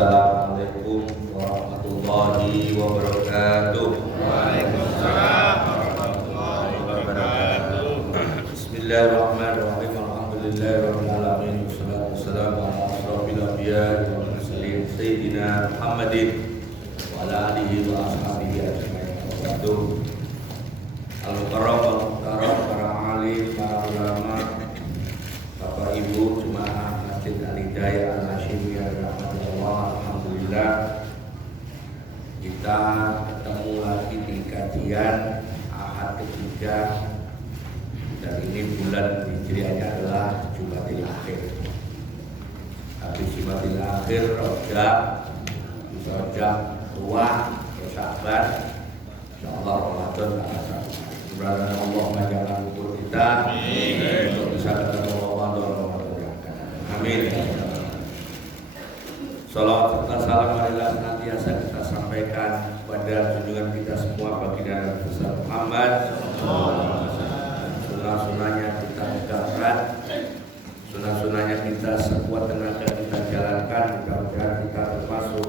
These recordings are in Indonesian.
Assalamualaikum warahmatullahi wabarakatuh. Waalaikumsalam warahmatullahi wabarakatuh. Bismillahirrahmanirrahim. Alhamdulillahirabbil alamin. Wassalatu wassalamu ala asyrofil anbiya'i wal mursalin sayyidina Muhammadin wa ala alihi wa ashabihi ajmain. Al-Mukarram al-Mukarram, para alim, para ulama, Bapak Ibu jemaah Masjid Al-Hidayah Al-Hashimiyah rahmatullah. Alhamdulillah kita ketemu lagi di kajian Ahad ketiga, dan ini bulan Hijriahnya adalah Jumatil Akhir. Habis Jumatil Akhir, Rojab, Rojab tua, Syaban, insyaallah Ramadan akan datang. Mudah-mudahan Allah menjaga umur kita untuk bisa ketemu Ramadan yang akan datang. Amin. Salawat serta salam marilah senantiasa kita sampaikan kepada junjungan kita semua baginda Nabi besar Muhammad. Sunnah-sunnahnya kita tegakkan, sunnah-sunnahnya kita sekuat tenaga kita jalankan. Mudah-mudahan kita termasuk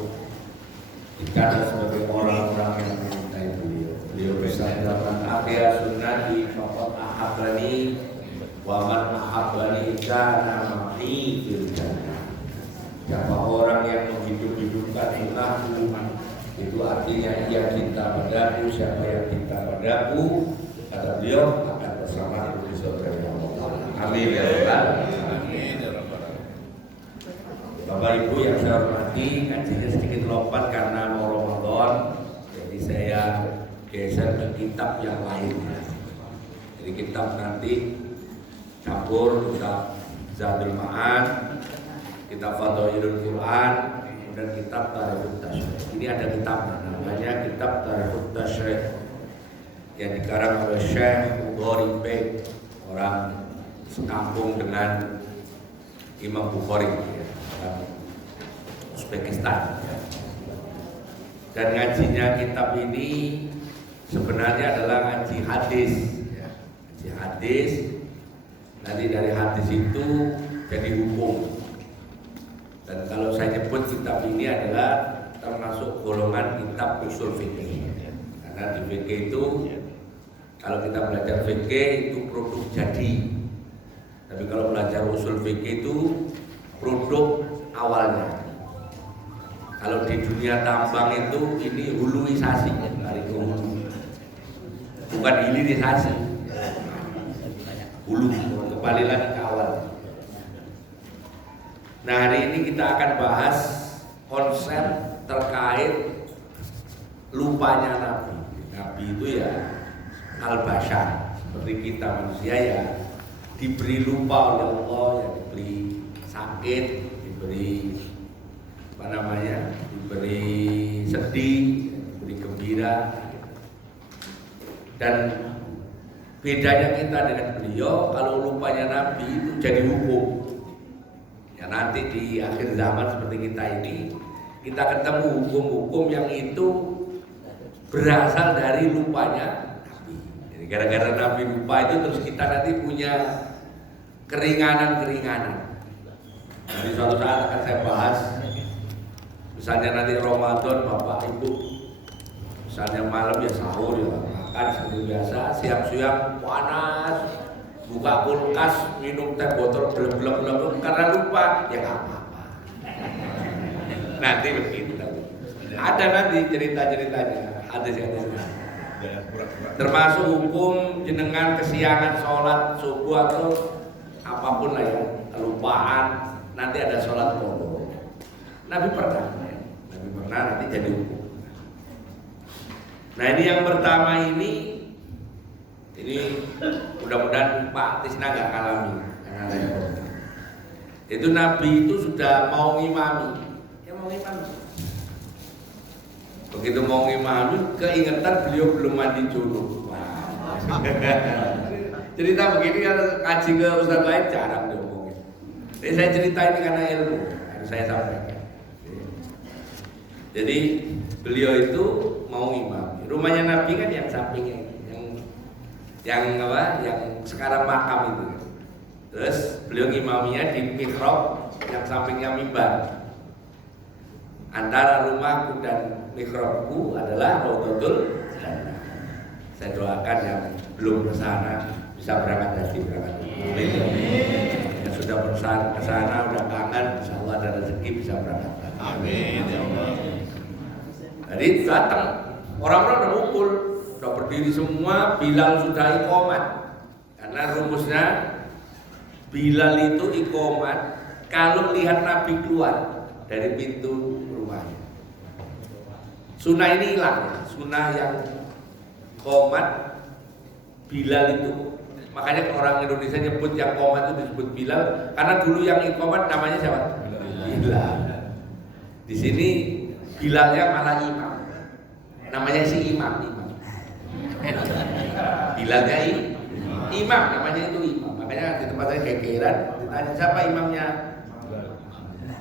kita sebagai orang-orang yang mencintai beliau. Beliau bersabda, "Akhya sunnati faqad ahabbani wa man ahabbani kana ma'i fil jannah." Siapa orang yang menghidup-hidupkan sunnahku, itu artinya ia cinta padaku. Siapa yang cinta padaku, kata beliau, akan bersama di surga Allah. Amin ya rabbal alamin. Bapak Ibu yang saya hormati, kajinya sedikit lompat karena mau Ramadan, jadi saya geser ke kitab yang lainnya. Jadi kitab nanti campur kitab Zadul Ma'ad, kitab Fadhailul Quran, kemudian kitab Tarikhut Tasyrik. Ini ada kitabnya, namanya kitab Tarikhut Tasyrik yang dikarang oleh Syekh Bukhari Bek, orang sekampung dengan Imam Bukhari, orang Uzbekistan. Dan ngajinya kitab ini sebenarnya adalah ngaji hadis, ngaji hadis. Nanti dari hadis itu jadi hukum. Dan kalau saya nyebut kitab ini adalah termasuk golongan kitab usul fikih. Karena di fikih itu, kalau kita belajar fikih itu produk jadi. Tapi kalau belajar usul fikih itu produk awalnya. Kalau di dunia tambang itu ini huluisasi, dari ke hulu, bukan hilirisasi. Hulu, kembali lagi ke awal. Nah, hari ini kita akan bahas konsep terkait lupanya Nabi. Nabi itu ya al-bashar, seperti kita manusia ya, diberi lupa oleh Allah, ya diberi sakit, diberi diberi sedih, diberi gembira. Dan bedanya kita dengan beliau, kalau lupanya Nabi itu jadi hukum. Ya, nanti di akhir zaman seperti kita ini, kita ketemu hukum-hukum yang itu berasal dari lupanya Nabi. Jadi gara-gara Nabi lupa itu terus kita nanti punya keringanan-keringanan. Jadi suatu saat akan saya bahas, misalnya nanti Ramadan, Bapak Ibu, misalnya malam ya sahur ya makan seperti biasa, siang-siang panas, buka kulkas, minum teh botol belum karena lupa, ya nggak apa-apa. Nanti begitu tadi. Ada nanti cerita-ceritanya, hadis-hadisnya. Termasuk hukum jenengan kesiangan sholat subuh atau apapun lah ya, kelupaan, nanti ada sholat qadha. Nabi pernah nanti jadi hukum. Nah, ini yang pertama ini mudah-mudahan Pak Tisna nggak ngalami. Itu Nabi itu sudah mau ngimami, ya mau ngimami. Begitu mau ngimami, keingetan beliau belum mandi junub. Cerita begini kalau ngaji ke ustaz lain jarang diomongin. Jadi saya cerita ini karena ilmu harus saya sampaikan. Jadi beliau itu mau ngimami. Rumahnya Nabi kan yang sampingnya, yang sekarang makam itu. Terus beliau ngimaminya di mihrab yang sampingnya mimbar. antara rumahku dan mihrabku adalah Raudhatul Jannah. Saya doakan yang belum ke sana bisa berangkat haji, berangkat umroh. Yang sudah berusaha ke sana, udah kangen, insya Allah ada rezeki bisa berangkat. Amin ya Allah. Jadi datang orang-orang udah ngumpul, udah berdiri semua. Bilal sudah iqomat, karena rumusnya Bilal itu iqomat kalau lihat Nabi keluar dari pintu rumahnya. Sunnah ini hilang, sunnah yang qomat Bilal itu. Makanya orang Indonesia nyebut yang qomat itu disebut Bilal, karena dulu yang iqomat namanya siapa? Bilal. Di sini Bilalnya malah imam, namanya si imam. Bilalnya imam, namanya itu imam. Makanya di tempat saya kegeran, ditanya siapa imamnya?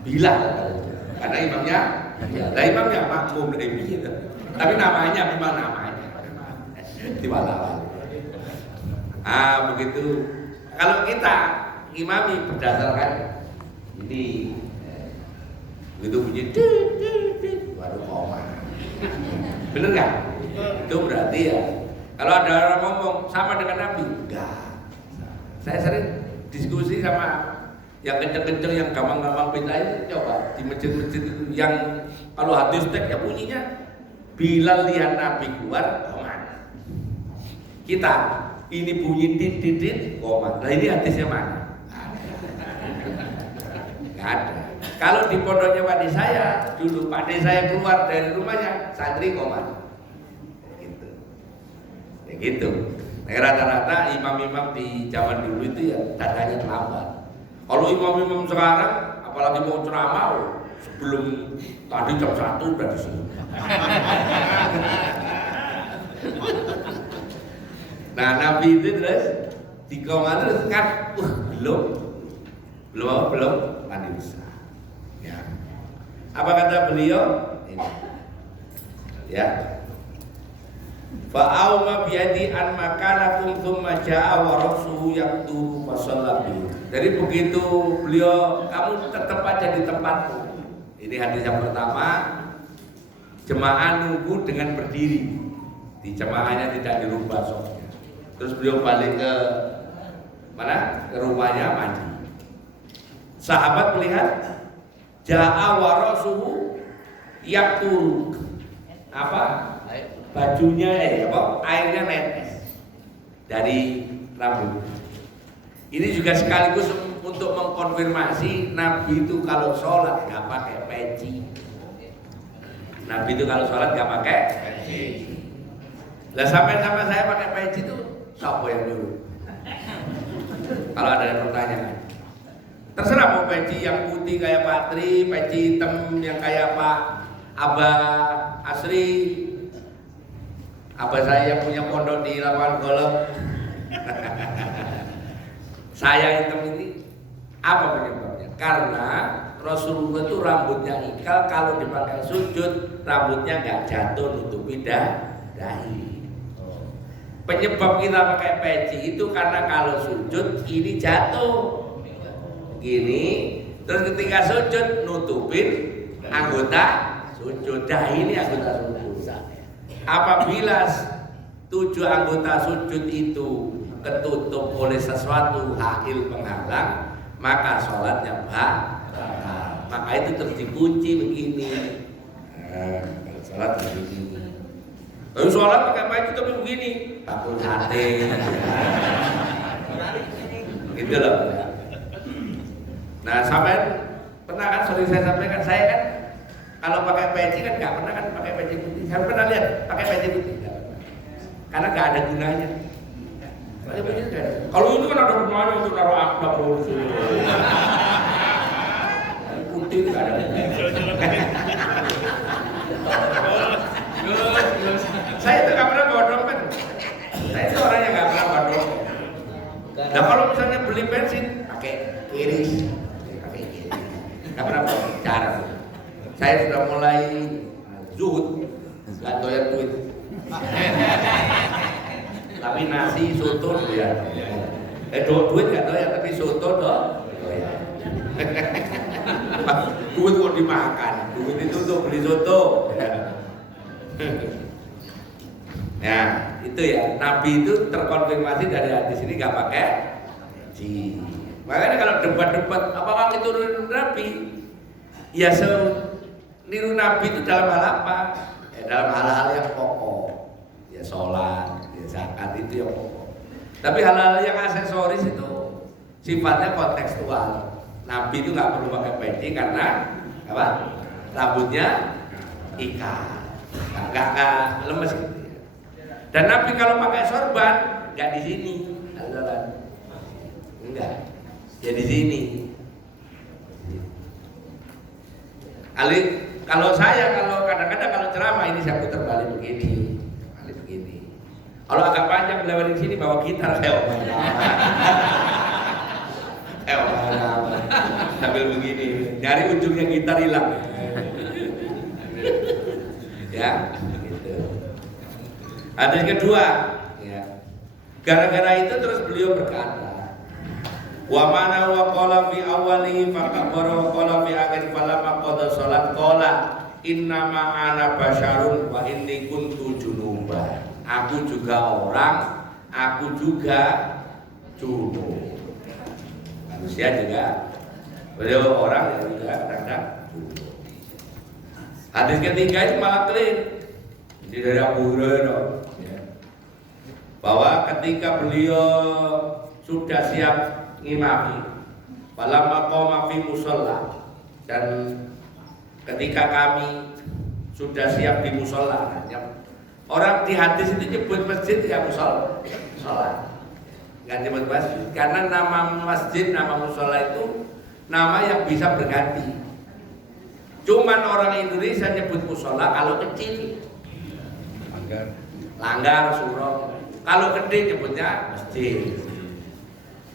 Bilal, karena imamnya, nah imamnya makmum gitu. Tapi namanya memang namanya Tiwala. Begitu. Kalau kita imami berdasarkan ini, begitu bunyi baru koma. Bener nggak? Itu berarti ya. Kalau ada orang ngomong sama dengan Nabi, enggak. Saya sering diskusi sama yang kenceng-kenceng, yang gampang-gampang beda itu, coba di masjid-masjid itu yang kalau hadis teks ya bunyinya Bilal lihat Nabi keluar, koma. Kita ini bunyi titit, koma. Nah ini hadisnya mana? Nggak ada. Kalau di pondoknya Pak De saya dulu, Pak De saya keluar dari rumahnya, santri koma. Gitu. Ya gitu. Nah, rata-rata imam-imam di zaman dulu itu ya datanya terlambat. Kalau imam-imam sekarang, apalagi mau ceramah, sebelum tadi jam 1 udah di sini. Nah, Nabi itu terus di koma terus kan, belum mandi besar. Ya. Apa kata beliau? Ini. Ya. Fa'auma biyadi an makanakum thumma ja'a wa rasuhu yaqtu fasallabi. Jadi begitu beliau, kamu tetap aja di tempatmu. Ini hadis yang pertama, jemaah nunggu dengan berdiri. Di jemaahnya tidak dirubah sofnya. Terus beliau balik ke mana? Ke rumahnya mandi. Sahabat melihat ja'a wa rasuhu yaqtu. Apa? Bajunya airnya netes dari rambut. Ini juga sekaligus untuk mengkonfirmasi Nabi itu kalau sholat nggak pakai peci. Nabi itu kalau sholat nggak pakai peci. Lah sampai sama saya pakai peci itu siapa yang dulu? Kalau ada yang bertanya, terserah mau peci yang putih kayak Pak Tri, peci hitam yang kayak Pak Abah Asri. Abah saya yang punya pondok di lapangan golf. Saya hitam ini apa penyebabnya? Karena Rasulullah itu rambutnya ikal, kalau dipakai sujud rambutnya nggak jatuh nutupi dahi. Penyebab kita pakai peci itu karena kalau sujud ini jatuh gini, terus ketika sujud nutupin anggota sujud, dahi ini anggota sujud. Apabila 7 anggota sujud itu ketutup oleh sesuatu hail penghalang, maka sholatnya batal. Maka itu terus dikunci begini. Sholat begini. Lalu sholat pakai baju tapi begini, takut hati. Gitu loh. Nah, sampai pernah kan sering saya sampaikan, saya kan kalau pakai peci kan nggak pernah kan pakai peci putih. Saya pernah lihat pakai peci putih, karena nggak ada gunanya. Kalau itu kan ada gunanya untuk naruh akhlak putih itu nggak ada gunanya. Saya itu nggak pernah bawa dompet. Saya itu orang yang nggak pernah bawa dompet. Nah kalau misalnya beli bensin pakai iris, nggak pernah bawa cara. Saya sudah mulai zuhud, nggak doyan duit. Tapi nasi, soto ya. Duit nggak doyan, tapi soto doyan. Duit kok dimakan, duit itu untuk beli soto. Nah, itu ya, Nabi itu terkonfirmasi dari hadis ini nggak pakai haji. Makanya kalau debat-debat apakah itu niru Nabi? Ya niru Nabi itu dalam hal apa? Ya, dalam hal-hal yang pokok. Ya sholat, ya zakat itu yang pokok. Tapi hal-hal yang aksesoris itu sifatnya kontekstual. Nabi itu nggak perlu pakai peci karena apa? Rambutnya ikat, nggak lemes gitu. Dan Nabi kalau pakai sorban nggak di sini, enggak, ya di sini. Kalau kadang-kadang kalau ceramah ini saya putar balik begini. Kalau agak panjang melewati sini bawa gitar kayak sambil begini, nyari ujungnya gitar hilang. Ya, gitu. Hadis kedua, ya. Gara-gara itu terus beliau berkata, wa mana wa qala fi awwalihi faqabara wa qala fi akhir falamma qada salat qala innama ana basyarun wa inni kuntu junuban. Aku juga orang, aku juga junub. Manusia juga, beliau orang yang juga kadang junub. Hadis ketiga itu malah clear dari Abu Hurairah, ya, bahwa ketika beliau sudah siap ngimami, falamma qama fi musalla, dan ketika kami sudah siap di musalla, orang di hadis itu nyebut masjid ya musalla, nggak nyebut masjid, karena nama masjid, nama musalla itu nama yang bisa berganti. Cuman orang Indonesia nyebut musalla kalau kecil, langgar, surau. Kalau gede nyebutnya masjid.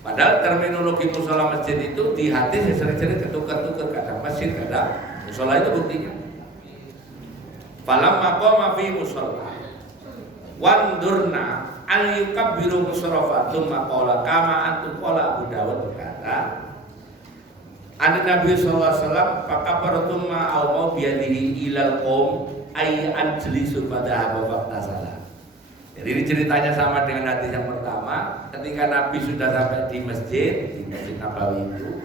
Padahal terminologi musalla masjid itu di hadis sering-sering ketukar-tukar, kadang masjid, kadang musalla itu buktinya. Falamma qama fi musalla wandurna an yukabbiru musrafa tsumma qala kama antum qala Abu Dawud berkata an Nabi sallallahu alaihi wasallam faqabaratum ma au mau biyadihi ilal qaum ay anjlisu pada waqtasala. Jadi ini ceritanya sama dengan hadis yang pertama, ketika Nabi sudah sampai di Masjid Nabawi itu,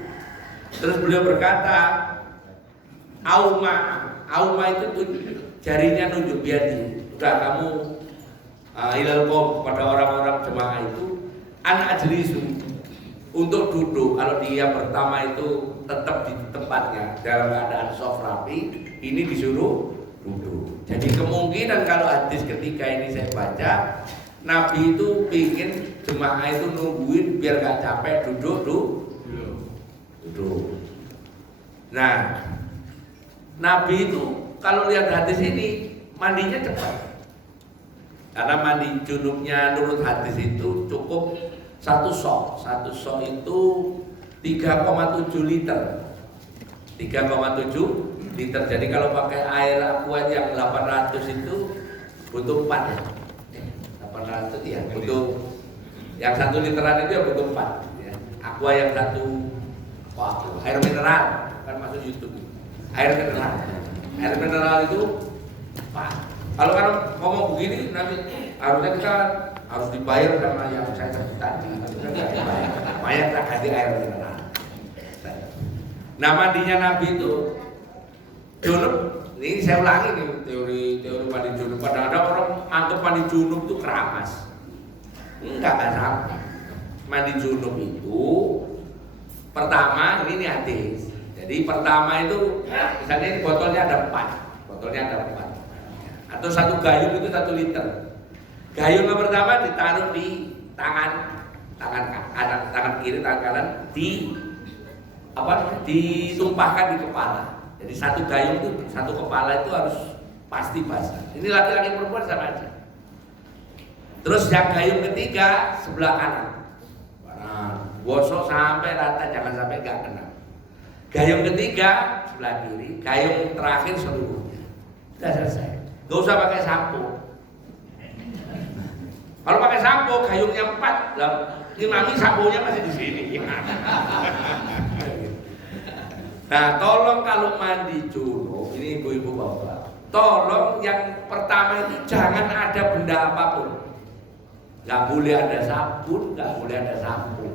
terus beliau berkata auma itu jarinya nunjuk biadi, udah kamu ilal qaum kepada orang-orang jemaah itu an ajlisu untuk duduk. Kalau dia pertama itu tetap di tempatnya dalam keadaan soft rapi, ini disuruh duduk. Jadi kemungkinan kalau hadis ketika ini saya baca, Nabi itu pingin jemaah itu nungguin biar gak capek, duduk. Nah, Nabi itu kalau lihat hadis ini mandinya cepat. Karena mandi junubnya menurut hadis itu cukup satu sok itu 3,7 liter. 3,7 liter. Jadi kalau pakai air aqua yang 800 itu butuh 4 ya. 800 ya, butuh yang 1 literan itu ya butuh 4 ya. Aqua yang air mineral kan masuk YouTube. Air mineral itu 4. Kalau kan ngomong begini nanti harusnya kita harus dibayar sama yang saya sebut tadi. Kita dibayar. Bayar tak ganti air mineral. Nah, mandinya Nabi itu junub. Ini saya ulangi nih teori mandi junub. Kadang-kadang orang anggap mandi junub itu keramas. Enggak sama. Mandi junub itu pertama ini hadis. Jadi pertama itu misalnya ini botolnya ada 4. Atau satu gayung itu 1 liter. Gayung yang pertama ditaruh di tangan kiri, tangan kanan ditumpahkan di kepala. Jadi satu gayung itu, satu kepala itu harus pasti basah. Ini laki-laki perempuan sama aja. Terus yang gayung ketiga sebelah kanan. Gosok sampai rata, jangan sampai gak kena. Gayung ketiga sebelah kiri, gayung terakhir seluruhnya. Sudah selesai. Gak usah pakai sampo. Kalau pakai sampo, gayungnya 4, lah imami samponya masih di sini. Nah, tolong kalau mandi junub, ini ibu-ibu bapak, tolong yang pertama itu jangan ada benda apapun. Nggak boleh ada sabun, nggak boleh ada sampo.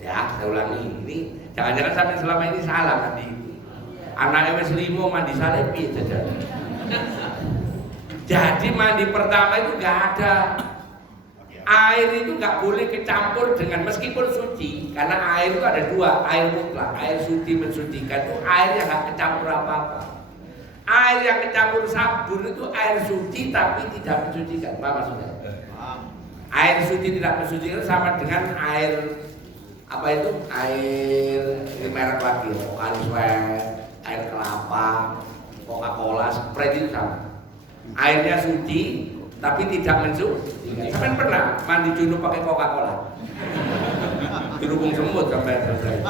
Ya, saya ulangi ini. Jangan-jangan sampai selama ini salah mandi. Anaknya wis limo mandi salepi saja. Jadi mandi pertama itu nggak ada. Air itu nggak boleh kecampur dengan meskipun suci, karena air itu ada dua, air mutlak, air suci mensucikan itu air yang nggak kecampur apa-apa. Air yang kecampur sabun itu air suci tapi tidak mensucikan, apa maksudnya? Air suci tidak mensucikan sama dengan air apa itu? Air ini merek lagi, air kelapa, Coca-Cola, Sprite itu sama. Airnya suci tapi tidak mensucikan. Sampai pernah mandi junub pakai Coca-Cola? Dirubung semut sampai selesai.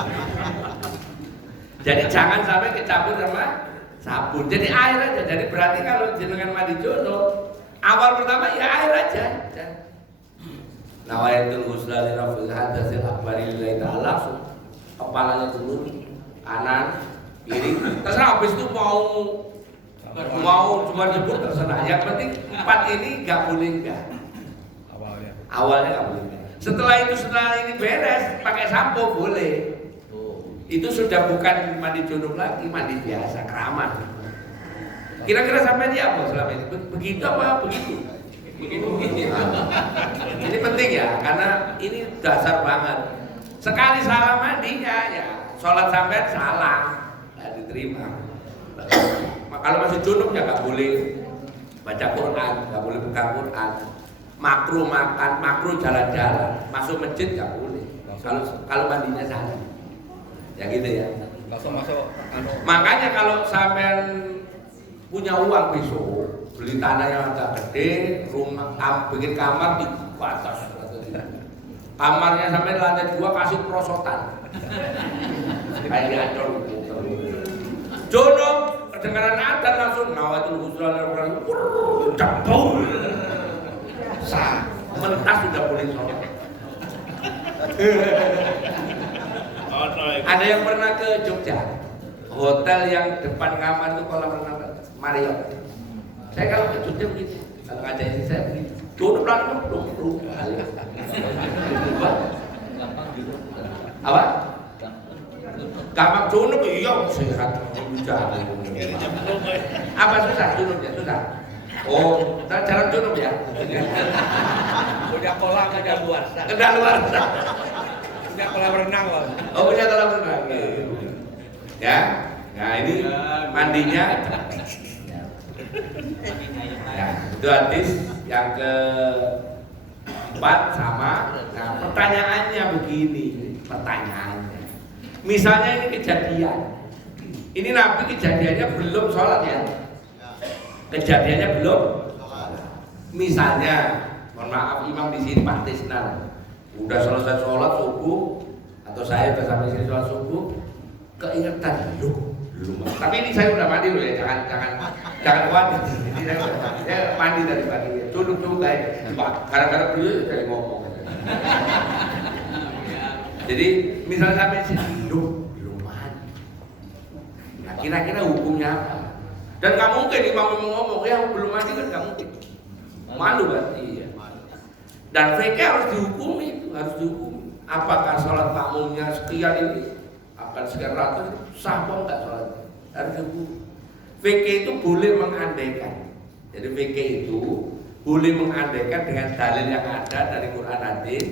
Jadi jangan sampai kecampur sama sabun. Jadi air aja. Jadi berarti kalau jenengan mandi junub, awal pertama ya air aja. Nawaitul ghusla li raf'il hadatsil akbari lillahi ta'ala, kepalanya dulu, kanan, kiri. Terserah habis itu mau cuma nyebut terserah. Yang penting 4 ini nggak boleh enggak. Awalnya nggak boleh enggak. Setelah ini beres pakai sampo boleh. Itu sudah bukan mandi junub lagi, mandi biasa, keramat. Kira-kira sampai dia apa selama ini? Begitu apa begitu? Begitu. Ini penting ya, karena ini dasar banget. Sekali salah mandinya ya, sholat sampai salah, nggak diterima. Kalau masih junub ya nggak boleh baca Quran, nggak boleh buka Quran. Makruh makan, makruh jalan-jalan, masuk masjid nggak boleh. Kalau mandinya salah, ya gitu ya. Masuk. Makanya kalau sampean punya uang besok, beli tanah yang agak gede, rumah, bikin kamar di batas. Kamarnya sampai lantai 2 kasih perosotan. Kayak diancol gitu. Junub kedengaran adzan langsung nawatul ghusla orang jebol. Sah, mentas sudah boleh sholat. Ada yang pernah ke Jogja? Hotel yang depan kamar itu kolam renang Marriott. Saya kalau ke Jogja begitu, kalau ngajarin saya begitu. Junub langsung belum. Apa? Gampang junub iya sehat. Apa susah junubnya? Susah. Oh, jarang junub ya? Punya kolam udah luar. Punya kolam renang loh. Oh, punya kolam renang. Ya. Nah, ini mandinya. Ya, itu hadis yang ke-4 sama. Nah, pertanyaannya begini, pertanyaannya. Misalnya ini kejadian. Ini Nabi kejadiannya belum sholat ya. Kejadiannya belum. Misalnya, mohon maaf imam di sini Pak Tisna, udah selesai sholat subuh atau saya udah sampai sini sholat subuh, keingetan belum. Tapi ini saya udah mandi loh ya, jangan khawatir. Ini saya udah mandi, saya mandi dari pagi. Duduk kayak gara-gara beliau dari ngomong. Jadi misalnya sampai sini belum mandi. Nah, kira-kira hukumnya apa? Dan nggak mungkin imam ngomong ya belum mandi kan nggak mungkin. Malu berarti ya. Dan VK harus dihukumi, Apakah sholat makmumnya sekian ini akan sekian ratus sah apa enggak sholatnya? Harus dihukumi. VK itu boleh mengandaikan. Jadi VK itu boleh mengandaikan dengan dalil yang ada dari Quran hadis.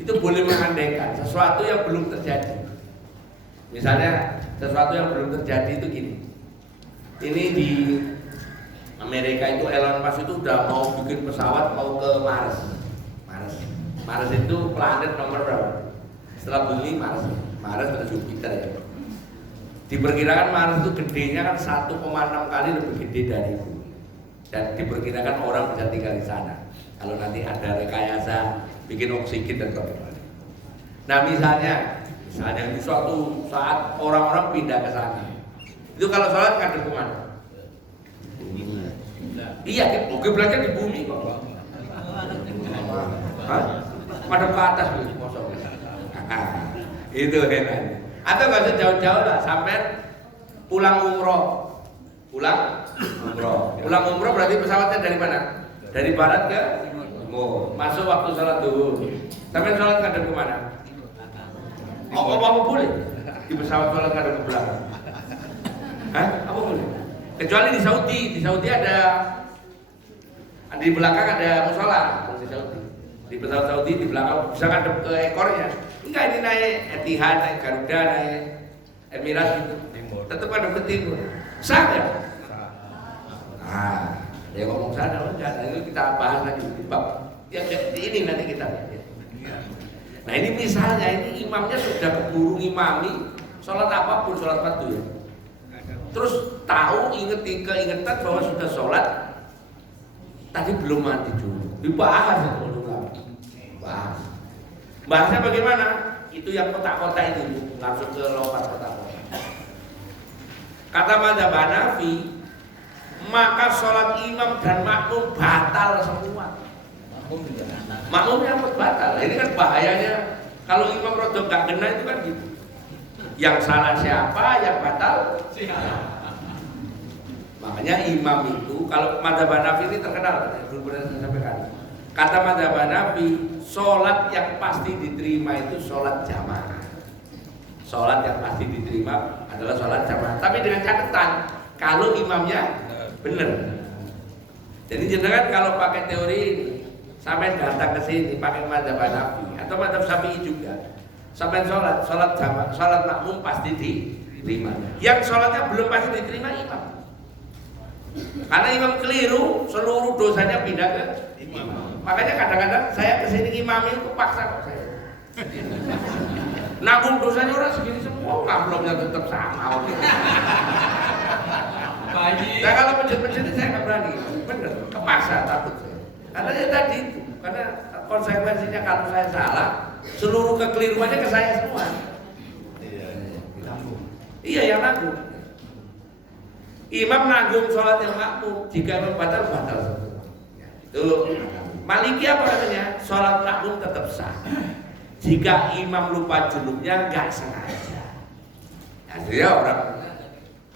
Itu boleh mengandaikan sesuatu yang belum terjadi. Misalnya sesuatu yang belum terjadi itu gini. Ini di Amerika itu Elon Musk itu udah mau bikin pesawat mau ke Mars. Mars itu planet nomor berapa? Setelah bumi Mars ada Jupiter ya. Diperkirakan Mars itu gedenya kan 1,6 kali lebih gede dari bumi. Dan diperkirakan orang bisa tinggal di sana. Kalau nanti ada rekayasa bikin oksigen dan bagaimana. Nah misalnya di suatu saat orang-orang pindah ke sana. Itu kalau sholat ngadep kemana? Iya, mungkin belajar di bumi kok. Madep ke atas gitu, kosong. Itu enak. Atau nggak usah jauh-jauh lah, sampai pulang umroh. pulang umroh. Pulang umroh berarti pesawatnya dari mana? Dari barat ke timur. Masuk waktu sholat zuhur. Sampai sholat ngadep kemana? Oh, apa boleh? Di pesawat sholat ngadep ke belakang? Hah? Apa boleh? Kecuali di Saudi ada di belakang ada musola di Saudi. Di pesawat Saudi di belakang bisa ngadep ke ekornya. Enggak, ini naik Etihad, naik Garuda, naik Emirates gitu. Tetap ngadep ke timur. Sah nggak? Nah, dia ngomong sana enggak. Nah, itu kita bahas lagi di bab yang ini nanti kita lihat. Nah, ini misalnya ini imamnya sudah keburu imami sholat apapun, sholat fardu ya. Terus tahu keingetan bahwa sudah sholat tadi belum mandi dulu. Dibahas ya bahas. Bahasnya bagaimana? Itu yang kota-kota itu langsung ke lompat kota-kota. Kata madzhab Hanafi, maka sholat imam dan makmum batal semua. Makmumnya pun batal. Ini kan bahayanya kalau imam rodok gak kena itu kan gitu. Yang salah siapa, yang batal siapa. Makanya imam itu kalau madzhab Hanafi ini terkenal, dulu pernah saya sampaikan. Kata madzhab Hanafi, sholat yang pasti diterima itu sholat jamaah. Sholat yang pasti diterima adalah sholat jamaah. Tapi dengan catatan kalau imamnya benar. Jadi jangan kalau pakai teori ini sampai datang ke sini pakai madzhab Hanafi atau madzhab Syafi'i juga. Sampai sholat jamaah, sholat makmum pasti diterima. Yang sholatnya belum pasti diterima imam. Karena imam keliru, seluruh dosanya pindah ke imam. Makanya kadang-kadang saya kesini imam itu paksa kok saya. Nanggung dosanya orang segini semua, amplopnya tetap sama. Nah kalau masjid-masjid saya nggak berani, bener, kepaksa takut saya. Karena ya tadi itu, karena konsekuensinya kalau saya salah, seluruh kekeliruannya ke saya semua. Iya yang nanggung. Imam nanggung sholat yang makmum, jika imam batal semua. Itu Maliki apa katanya? Sholat makmum tetap sah. Jika imam lupa junubnya nggak sengaja. Ya, dia orang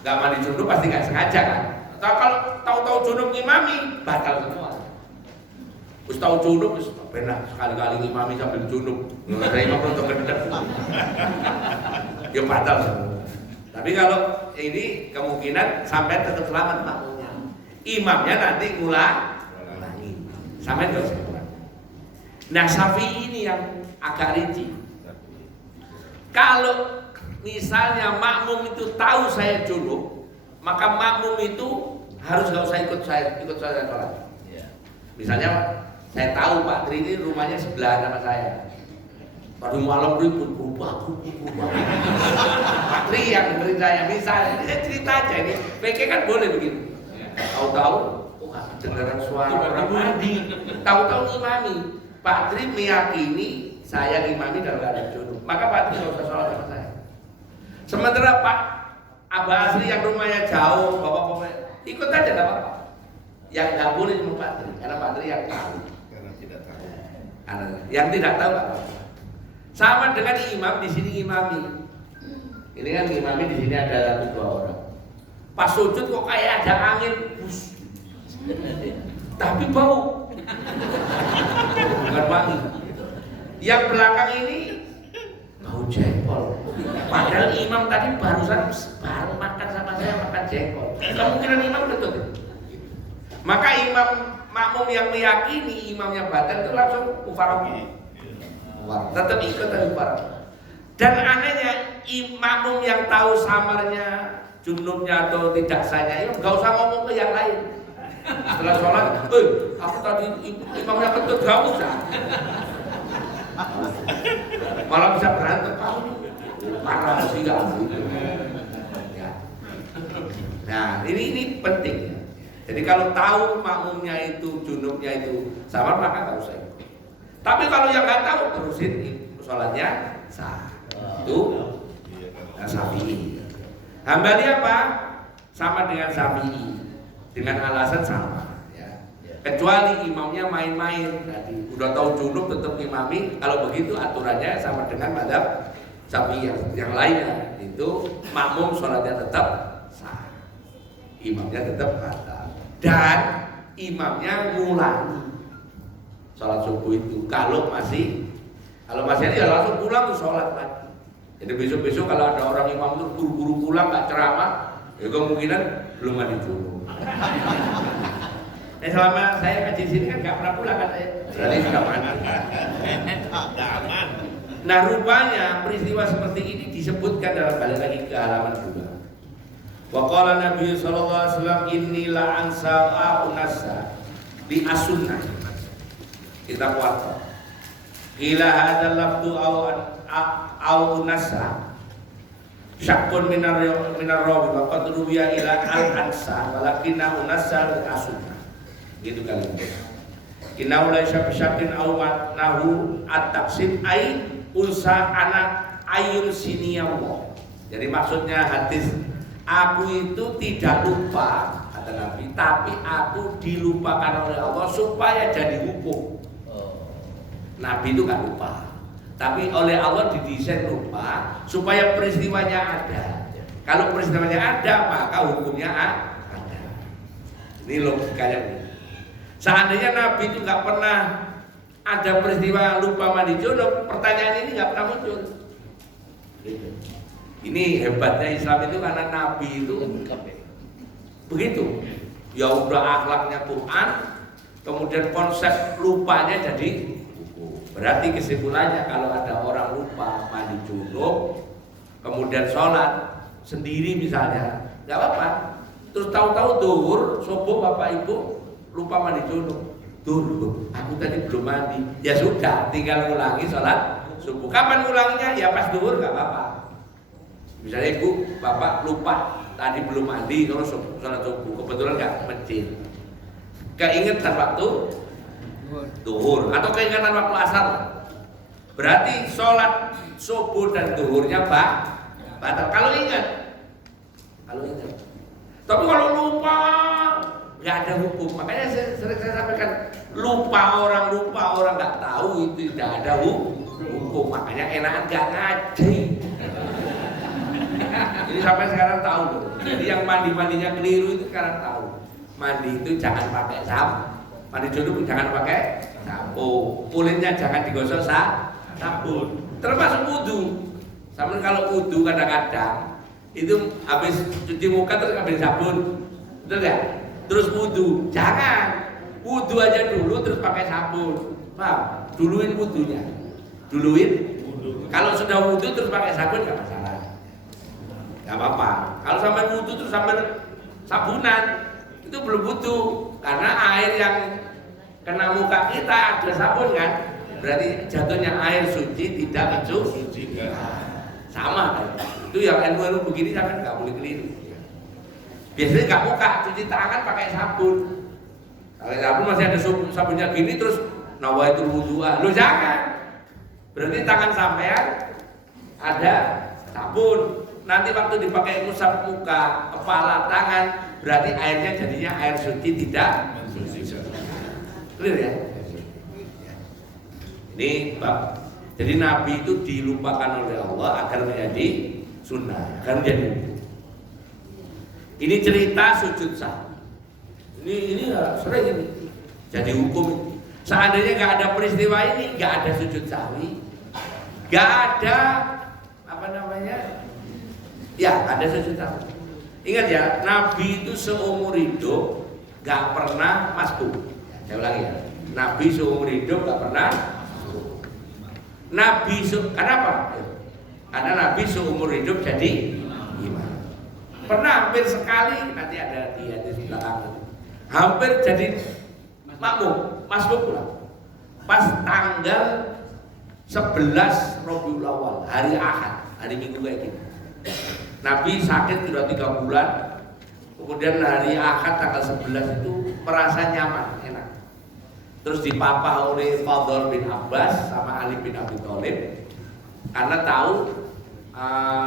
nggak mandi junub pasti nggak sengaja kan? Atau kalau tahu-tahu junub ngimami batal semua. Terus tahu junub, pernah sekali-kali ngimami sambil junub. Nggak ada imam untuk kedap. Dia batal semua. Tapi kalau ini kemungkinan sampai tetap selamat makmumnya. Imamnya nanti ngulangi. Sampai terus. Nah, Syafi'i ini yang agak rinci. Kalau misalnya makmum itu tahu saya junub, maka makmum itu harus gak usah ikut saya sholat. Misalnya saya tahu Pak Tri ini rumahnya sebelah sama saya. Tadi malam ribut berubah. Pak Tri yang dengerin saya, misalnya ini saya cerita aja ini. PK kan boleh begitu. Tahu-tahu, dengaran suara orang mandi. Tahu-tahu imami. Pak Tri meyakini saya imami dalam keadaan junub. Maka Pak Tri nggak usah sholat sama saya. Sementara Pak Abah Asri yang rumahnya jauh, bapak-bapak ikut aja nggak apa-apa. Yang nggak boleh cuma Pak Tri, karena Pak Tri yang tahu. Karena tidak tahu. Yang tidak tahu nggak apa-apa. Sama dengan imam di sini imami. Ini kan imami di sini ada 2 orang. Pas sujud kok kayak ada angin, tapi bau. Bukan wangi. Yang belakang ini bau jengkol. Padahal imam tadi baru makan sama saya makan jengkol. Kemungkinan imam betul. Maka imam makmum yang meyakini imamnya batal itu langsung mufaroqah. Tetap ikut tapi mufaroqah. Dan anehnya makmum yang tahu samarnya, junubnya atau tidak sahnya itu nggak usah ngomong ke yang lain. Setelah sholat, aku tadi imamnya kentut, gak usah. Malah bisa berantem, kamu parah sih gak gitu. Ya. Nah ini penting. Jadi kalau tahu makmumnya itu, junubnya itu sama, maka gak usah ikut. Tapi kalau yang nggak tahu terusin sholatnya sah. Itu Syafi'i. Hambali apa? Sama dengan Syafi'i. Dengan alasan sama, ya. Kecuali imamnya main-main tadi, udah tahu junub tetap imami. Kalau begitu aturannya sama dengan madzhab Syafi'i yang lainnya, itu makmum sholatnya tetap sah. imamnya tetap batal. Dan imamnya ngulangi sholat subuh itu. Kalau masih ada ya langsung pulang tuh sholat lagi. Jadi besok-besok kalau ada orang imam itu buru-buru pulang nggak ceramah, ya kemungkinan belum mandi junub. Selama saya ngaji sini kan nggak pernah pulang kan saya. Berarti sudah mandi. Aman. Nah rupanya peristiwa seperti ini disebutkan dalam balik lagi ke halaman 2. Wa qala Nabi sallallahu alaihi wasallam inni la ansa'a unassa li as-sunnah. Kita kuat. Qila hadzal lafdu au unassa. Syakkun minar rawi wa qad ruwiya ila al-ansa walakinna unassa li as-sunnah. Gitu kali. Inna la syakin au nahu at-taqsim ai unsa anak ayun siniyawo. Jadi maksudnya hadis aku itu tidak lupa kata Nabi, tapi aku dilupakan oleh Allah supaya jadi hukum. Nabi itu gak lupa, tapi oleh Allah didesain lupa supaya peristiwanya ada. Kalau peristiwanya ada maka hukumnya ada. Ini logikanya. Seandainya Nabi itu nggak pernah ada peristiwa lupa mandi junub, pertanyaan ini nggak pernah muncul. Ini hebatnya Islam itu karena Nabi itu begitu. Ya udah akhlaknya Quran, kemudian konsep lupanya jadi buku. Berarti kesimpulannya kalau ada orang lupa mandi junub, kemudian sholat sendiri misalnya, nggak apa-apa. Terus tahu-tahu duhur, subuh bapak ibu lupa mandi junub. Dulu aku tadi belum mandi. Ya sudah, tinggal ngulangi sholat subuh. Kapan ngulanginya? Ya pas duhur nggak apa-apa. Misalnya ibu, bapak lupa tadi belum mandi terus sholat subuh. Kebetulan nggak masjid. Keingetan waktu duhur atau keingetan waktu asar. Berarti sholat subuh dan duhurnya batal. Kalau ingat. Tapi kalau lupa nggak ada hukum. Makanya sering saya sampaikan orang nggak tahu itu tidak ada hukum. Makanya enakan nggak ngaji. Ini sampai sekarang tahu loh. Jadi yang mandinya keliru itu sekarang tahu. Mandi itu jangan pakai sabun. Mandi junub jangan pakai sabun. Kulitnya jangan digosok sabun. Termasuk wudu. Sampai kalau wudu kadang-kadang itu habis cuci muka terus ambil sabun. Betul nggak? Terus wudu, jangan wudu aja dulu terus pakai sabun, paham? Duluin wudunya, Kalau sudah wudu terus pakai sabun nggak masalah, nggak apa-apa. Kalau sampai wudu terus sampai sabunan itu belum wudu, karena air yang kena muka kita ada sabun kan, berarti jatuhnya air suci tidak mensuci. Sama kan? Itu yang ilmu begini sampai nggak boleh keliru. Biasanya nggak muka, cuci tangan pakai sabun. Pakai sabun masih ada sabunnya gini terus nawaitul wudu'a. Lo jangan. Berarti tangan sampean ada sabun. Nanti waktu dipakai ngusap muka, kepala, tangan, berarti airnya jadinya air suci tidak mensuci. Clear ya? Ini bab. Jadi Nabi itu dilupakan oleh Allah agar menjadi sunnah, agar menjadi hukum. Ini cerita sujud sahwi. Ini sering ini jadi hukum. Seandainya nggak ada peristiwa ini, nggak ada sujud sahwi, nggak ada ya ada sujud sahwi. Ingat ya, Nabi itu seumur hidup nggak pernah masbuk. Saya ulangi ya, Nabi seumur hidup nggak pernah masbuk. Kenapa? Karena Nabi seumur hidup jadi imam. Pernah hampir sekali, nanti ada di hadis belakang, hampir jadi makmum, masbuk pula. Pas tanggal 11 Rabiul Awal, hari Ahad, hari Minggu kayak gini. Nabi sakit sudah 3 bulan, kemudian hari Ahad tanggal 11 itu merasa nyaman, enak. Terus dipapah oleh Fadl bin Abbas sama Ali bin Abi Thalib, karena tahu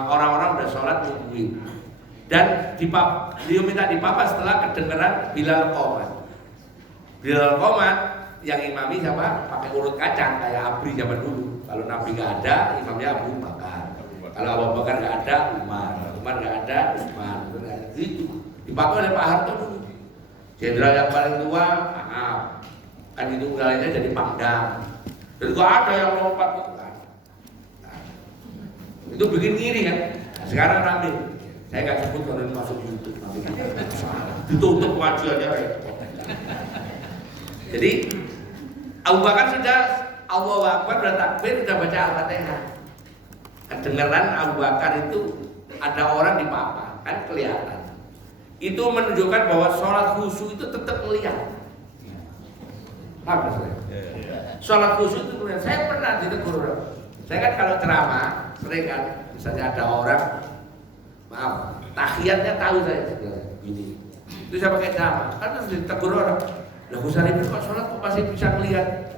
orang-orang udah sholat nungguin. Dan dia minta dipapa setelah kedengeran Bilal qomat. Bilal qomat yang imami siapa? Pakai urut kacang kayak Abri zaman dulu. Kalau Nabi nggak ada, imamnya Abu Bakar. Kalau Abu Bakar nggak ada, Umar nggak ada, Utsman. Itu dipakai oleh Pak Harto dulu. Jenderal yang paling tua, kan itu wilayahnya jadi Pangdam. Dan gak ada yang lompat gitu kan. Nah, itu bikin ngiri kan. Nah, sekarang rame. Saya nggak sebut kalau ini masuk YouTube nanti kan ditutup wajahnya repot. Jadi Abu Bakar sudah Allahu Akbar dan takbir sudah baca Al-Fatihah. Kedengaran Abu Bakar itu ada orang di papan kan kelihatan. Itu menunjukkan bahwa sholat khusyuk itu tetap melihat. Apa saya? Sholat khusyuk itu melihat. Saya pernah ditegur. Saya kan kalau ceramah sering kan, misalnya ada orang, maaf, tahiyatnya tahu saya gini. Itu saya pakai ceramah. Kan terus ditegur orang. Lah Gus Arifin kok sholat kok masih bisa melihat?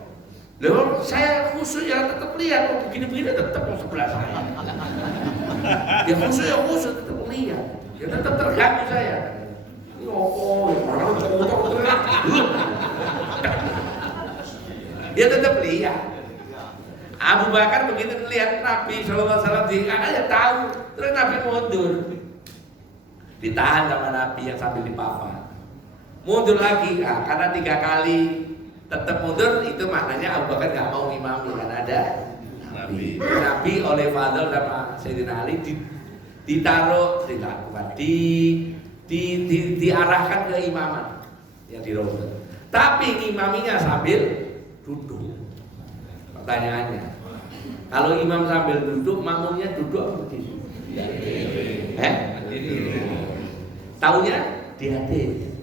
Lalu saya khusyuk ya tetap lihat, oh begini-begini tetap mau sebelah saya. Ya khusyuk ya khusyuk tetap lihat. Ya tetap terganggu saya. Ini orang dia tetap lihat. Abu Bakar begitu melihat Nabi Sallallahu Alaihi Wasallam di ya tahu, terus Nabi mundur, ditahan sama Nabi yang sambil dipapa. Mundur lagi, karena 3 kali tetap mundur itu maknanya Abu Bakar nggak mau imami kan ada Nabi oleh Fadl sama Sayyidina Ali ditaruh dilakukan diarahkan ke imaman yang di Raudhah. Tapi imaminya sambil duduk. Pertanyaannya, kalau imam sambil duduk, makmumnya duduk apa berdiri? Taunya di hadis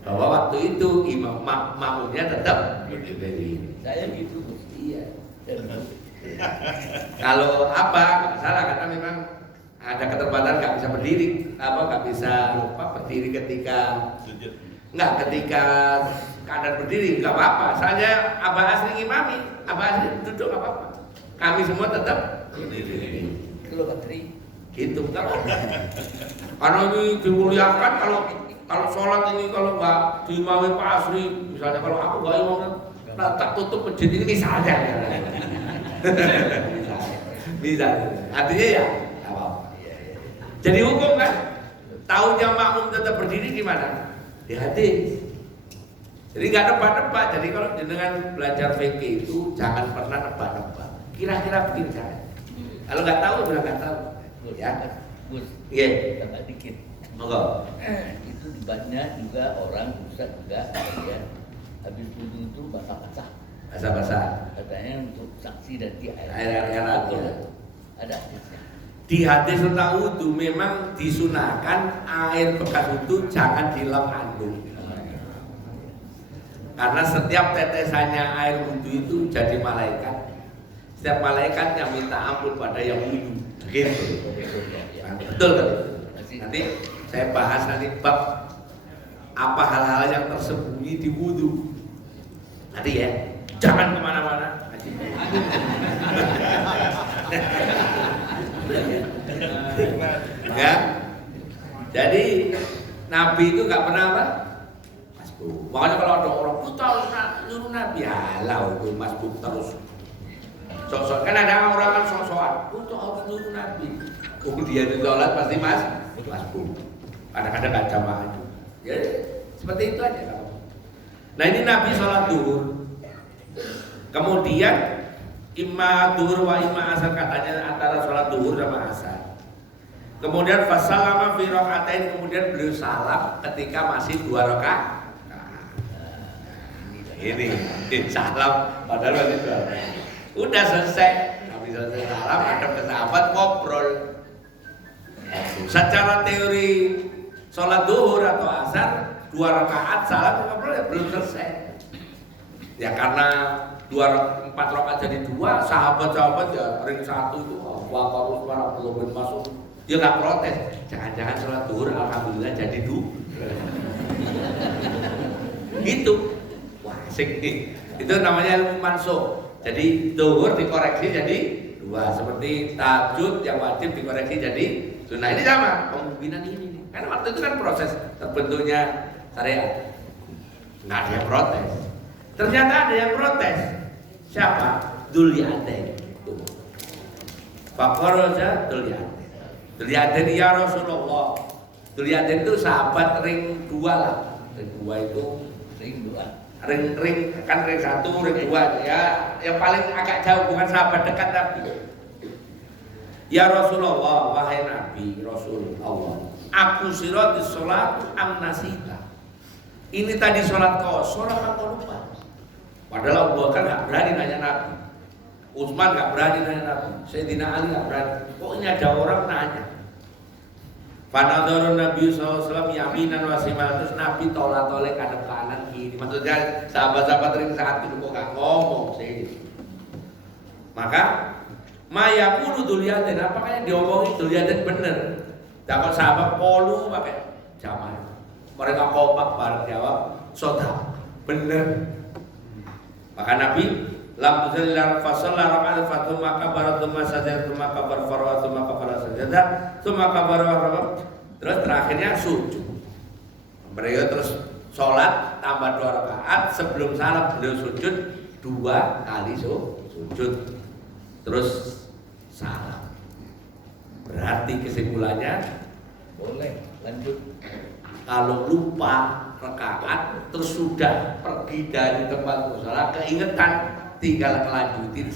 bahwa waktu itu imam makmumnya tetap berdiri. Saya gitu, iya. Kalau apa salah karena memang ada keterbatasan nggak bisa berdiri, nggak bisa berdiri ketika ketika keadaan berdiri nggak apa-apa. Saya Abah Asri imami, Abah Asri duduk nggak apa-apa. Kami semua tetap berdiri. Kalau berdiri gitu nggak apa-apa. Karena ini dimuliakan kalau sholat ini kalau nggak diimami Pak Asri, misalnya kalau aku nggak imam tak tutup masjid ini misalnya ya. Bisa, artinya ya apa? Jadi hukum kan, tahunya makmum tetap berdiri gimana? Di hadis. Jadi nggak nebak-nebak. Jadi kalau dengan belajar fikih itu jangan pernah nebak-nebak. Kira-kira begini kan? Kalau nggak tahu bilang nggak tahu. Ya. Gus. Iya. Tambah dikit. Monggo. Itu banyak juga orang Ustaz juga ya. Habis wudu itu basah-basah. Basah-basah. Katanya untuk saksi dan di air. Air Ada hadisnya. Di hadis tentang wudu memang disunahkan air bekas wudu jangan dilem anduk. Karena setiap tetesannya air wudu itu jadi malaikat. Setiap malaikat yang minta ampun pada yang wudu. Gitu. Betul kan? Nanti saya bahas nanti bab apa hal-hal yang tersembunyi di wudu. Nanti ya, jangan kemana-mana. Ya, jadi Nabi itu nggak pernah apa? Masbuk. Makanya kalau ada orang putar nyuruh Nabi, halau itu masbuk terus. Sok-sok kan ada orang kan sok-sokan, putar harus nyuruh Nabi. Kemudian di sholat pasti masbuk. Kadang-kadang nggak jamaah itu. Ya, seperti itu aja kalau. Nah ini Nabi sholat duhur. Kemudian imma duhur wa imma asar, katanya antara sholat duhur sama asar. Kemudian fasalama fi rakaatain, kemudian beliau salam ketika masih 2 rakaat. Ini salam padahal masih 2 rakaat. Udah selesai, Nabi selesai salam, ada ke sahabat ngobrol. Secara teori sholat duhur atau asar 2 rakaat salam ngobrol ya belum selesai. Ya karena 4 rakaat jadi 2, sahabat-sahabat ya ring 1 itu harus para belum masuk. Dia nggak protes, jangan-jangan sholat duhur alhamdulillah jadi 2. Gitu. Wah, asik nih. Itu namanya ilmu mansukh. Jadi duhur dikoreksi jadi 2, seperti tahajud yang wajib dikoreksi jadi sunnah. Ini sama pemungkinan ini. Karena waktu itu kan proses terbentuknya syariat. Nggak ada yang protes. Ternyata ada yang protes. Siapa? Dzulyatain. Faqaraja Dzulyatain. Dzulyatain, ya Rasulullah, Dzulyaden itu sahabat ring 2 lah. Ring 2 itu Ring 2. ring kan ring 1, ring 2 ya, yang paling agak jauh, bukan sahabat dekat Nabi. Ya Rasulullah, wahai Nabi Rasul Allah, aku sirati sholat amnasita. Ini tadi sholat kosor apa kau lupa? Padahal Abu Bakar nggak berani nanya Nabi, Utsman nggak berani nanya Nabi, Sayyidina Ali nggak berani. Kok ini ada orang nanya? Panadharun Nabi SAW yaminan wasimal, terus Nabi tolak-tolak kadang kanan kiri. Maksudnya sahabat-sahabat ring 1 kok nggak ngomong sih. Maka mayakulu Dzulyaden, apakah yang diomongin Dzulyaden bener? Dapat sahabat polu pakai zaman. Mereka kompak bareng jawab sodha, bener. Maka Nabi lam tuzillar fasalla rakaat fatuma kabar tuma sajdah tuma kabar farwa tuma kabar sajdah tuma kabar farwa, terus terakhirnya sujud. Mereka terus sholat tambah 2 rakaat, sebelum salam beliau sujud 2 kali sujud, terus salam. Berarti kesimpulannya Boleh lanjut. kalau lupa rakaat terus sudah pergi dari tempat musala, keingetan, tinggal melanjutin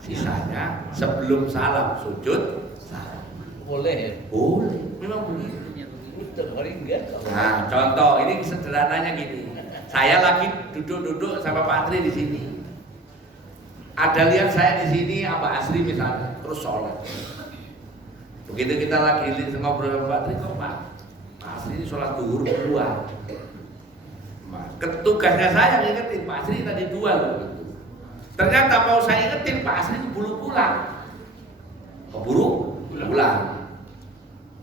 sisanya sebelum salam sujud salam. Boleh ya? Boleh, memang begitu. Hari enggak. Nah, contoh ini sederhananya gini. Saya lagi duduk-duduk sama Pak Tri di sini. Ada lihat saya di sini apa Asri misalnya, terus sholat. Begitu kita lagi ngobrol sama Pak Tri, kok Pak Asri ini sholat zuhur kedua. Tugasnya saya ngingetin Pak Asri tadi 2 loh. Ternyata mau saya ingetin Pak Asri keburu pulang. Keburu pulang.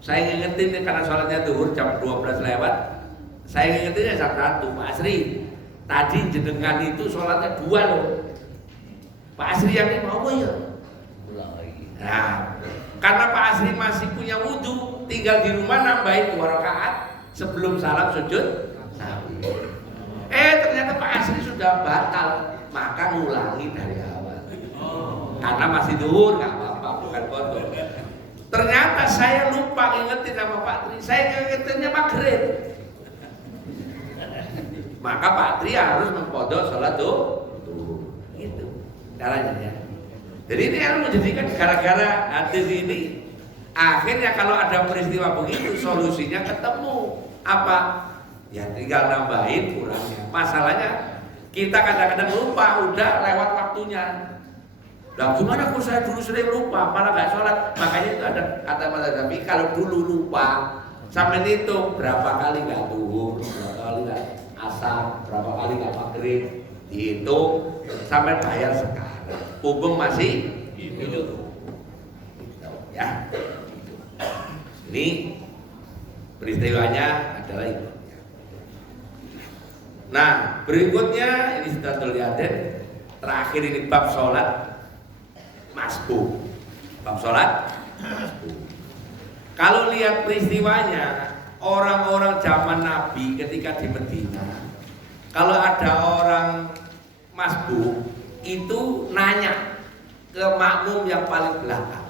Saya ngingetin karena sholatnya zuhur jam 12 lewat. Saya ngingetinnya jam 1. Pak Asri, tadi jenengan itu sholatnya 2 loh. Pak Asri yang ini mau ya? Pulang lagi. Nah, karena Pak Asri masih punya wudhu, tinggal di rumah nambahin 2 rakaat sebelum salam sujud. Ternyata Pak Asri sudah batal, maka ngulangi dari awal. Karena masih zuhur, nggak apa-apa, bukan kotor. Ternyata saya lupa ingetin sama Pak Tri, saya ingetinnya maghrib. Maka Pak Tri harus mempodok sholat zuhur. Gitu caranya ya. Jadi ini yang menjadikan gara-gara hadis ini, akhirnya kalau ada peristiwa begitu solusinya ketemu. Apa? Ya tinggal nambahin kurangnya. Masalahnya kita kadang-kadang lupa, udah lewat waktunya. Lah gimana kok saya dulu sering lupa, malah gak sholat. Makanya itu ada kata Mas Zafi, kalau dulu lupa sampai itu berapa kali gak zuhur, berapa kali gak asar, berapa kali gak maghrib, dihitung sampai bayar sekarang. Hubung masih hidup. Ya. Ini peristiwanya adalah itu. Nah, berikutnya ini sudah Dzulyaden. Terakhir ini bab sholat masbuk. Bab sholat masbuk. Kalau lihat peristiwanya, orang-orang zaman Nabi ketika di Medina, kalau ada orang masbuk itu nanya ke makmum yang paling belakang.